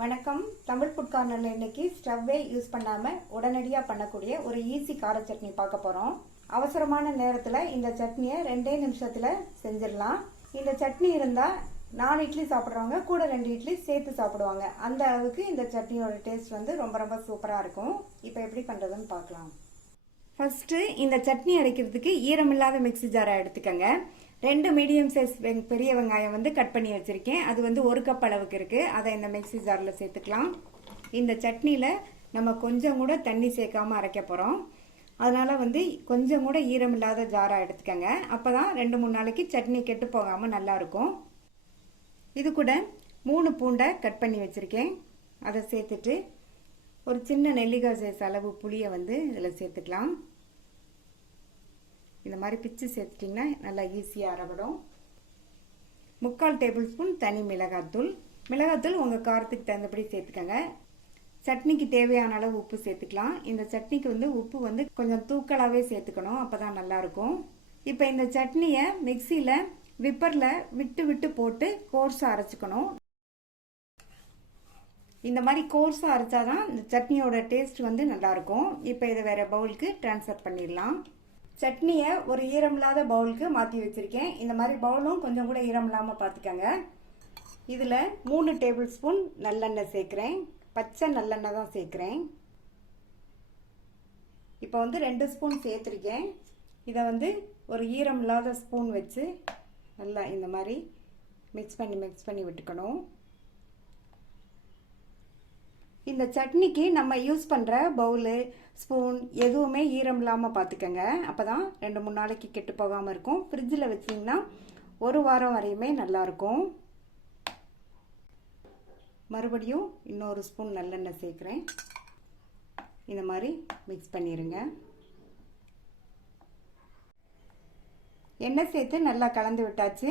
வணக்கம். தமிழ் ஃபுட் கார்னரில் இன்னைக்கு ஸ்டவ்வே யூஸ் பண்ணாமல் உடனடியாக பண்ணக்கூடிய ஒரு ஈஸி கார சட்னி பார்க்க போகிறோம். அவசரமான நேரத்தில் இந்த சட்னியை 2 நிமிஷத்தில் செஞ்சிடலாம். இந்த சட்னி இருந்தால் 4 இட்லி சாப்பிட்றவங்க கூட 2 இட்லி சேர்த்து சாப்பிடுவாங்க. அந்த அளவுக்கு இந்த சட்னியோட டேஸ்ட் வந்து ரொம்ப சூப்பராக இருக்கும். இப்போ எப்படி பண்ணுறதுன்னு பார்க்கலாம். ஃபஸ்ட்டு இந்த சட்னி அரைக்கிறதுக்கு ஈரமில்லாத மிக்ஸி ஜாரை எடுத்துக்கோங்க. 2 மீடியம் சைஸ் பெரிய வெங்காயம் வந்து கட் பண்ணி வச்சுருக்கேன். அது வந்து 1 கப் அளவுக்கு இருக்குது. அதை இந்த மிக்ஸி ஜாரில் சேர்த்துக்கலாம். இந்த சட்னியில் நம்ம கொஞ்சம் கூட தண்ணி சேர்க்காமல் அரைக்க போகிறோம். அதனால் வந்து கொஞ்சம் கூட ஈரமில்லாத ஜாராக எடுத்துக்கோங்க. அப்போ தான் 2-3 நாளைக்கு சட்னி கெட்டு போகாமல் நல்லாயிருக்கும். இது கூட 3 பூண்டை கட் பண்ணி வச்சுருக்கேன். அதை சேர்த்துட்டு ஒரு சின்ன நெல்லிக்காய் சைஸ் அளவு புளியை வந்து இதில் சேர்த்துக்கலாம். இந்த மாதிரி பிச்சு சேர்த்துட்டிங்கன்னா நல்லா ஈஸியாக அரைபடும். 3/4 டேபிள் ஸ்பூன் தனி மிளகாத்தூள். மிளகாத்தூள் உங்கள் காரத்துக்கு தகுந்தபடி சேர்த்துக்கோங்க. சட்னிக்கு தேவையான அளவு உப்பு சேர்த்துக்கலாம். இந்த சட்னிக்கு வந்து உப்பு வந்து கொஞ்சம் தூக்கலாகவே சேர்த்துக்கணும், அப்போ தான் நல்லாயிருக்கும். இப்போ இந்த சட்னியை மிக்சியில் விப்பரில் விட்டு போட்டு கோர்ஸாக அரைச்சிக்கணும். இந்த மாதிரி கோர்ஸாக அரைச்சாதான் இந்த சட்னியோட டேஸ்ட் வந்து நல்லாயிருக்கும். இப்போ இதை வேறு பவுலுக்கு ட்ரான்ஸ்ஃபர் பண்ணிடலாம். சட்னியை ஒரு ஈரமில்லாத பவுலுக்கு மாற்றி வச்சுருக்கேன். இந்த மாதிரி பவுலும் கொஞ்சம் கூட ஈரம் இல்லாமல் பார்த்துக்கோங்க. இதில் 3 டேபிள் ஸ்பூன் நல்லெண்ணெய் சேர்க்குறேன். பச்சை நல்லெண்ணெய் தான் சேர்க்குறேன். இப்போ வந்து 2 ஸ்பூன் சேர்த்துருக்கேன். இதை வந்து ஒரு ஈரம் இல்லாத ஸ்பூன் வச்சு நல்லா இந்த மாதிரி மிக்ஸ் பண்ணி விட்டுக்கணும். இந்த சட்னிக்கு நம்ம யூஸ் பண்ணுற பவுலு, ஸ்பூன் எதுவுமே ஈரம் இல்லாமல் பார்த்துக்கோங்க. அப்போ தான் 2-3 நாளைக்கு கெட்டு போகாமல் இருக்கும். ஃப்ரிட்ஜில் வச்சிங்கன்னா 1 வாரம் வரையுமே நல்லாயிருக்கும். மறுபடியும் இன்னொரு ஸ்பூன் நல்லெண்ணெய் சேர்க்குறேன். இந்த மாதிரி மிக்ஸ் பண்ணிடுங்க. எண்ணெய் சேர்த்து நல்லா கலந்து விட்டாச்சு.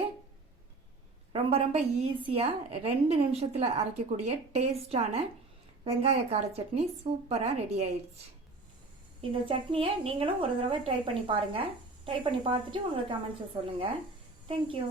ரொம்ப ஈஸியாக 2 நிமிஷத்தில் அரைக்கக்கூடிய டேஸ்டான வெங்காய கார சட்னி சூப்பராக ரெடி ஆயிடுச்சு. இந்த சட்னியை நீங்களும் ஒரு தடவை ட்ரை பண்ணி பாருங்கள். ட்ரை பண்ணி பார்த்துட்டு உங்கள் கமெண்ட்ஸை சொல்லுங்கள். தேங்க்யூ.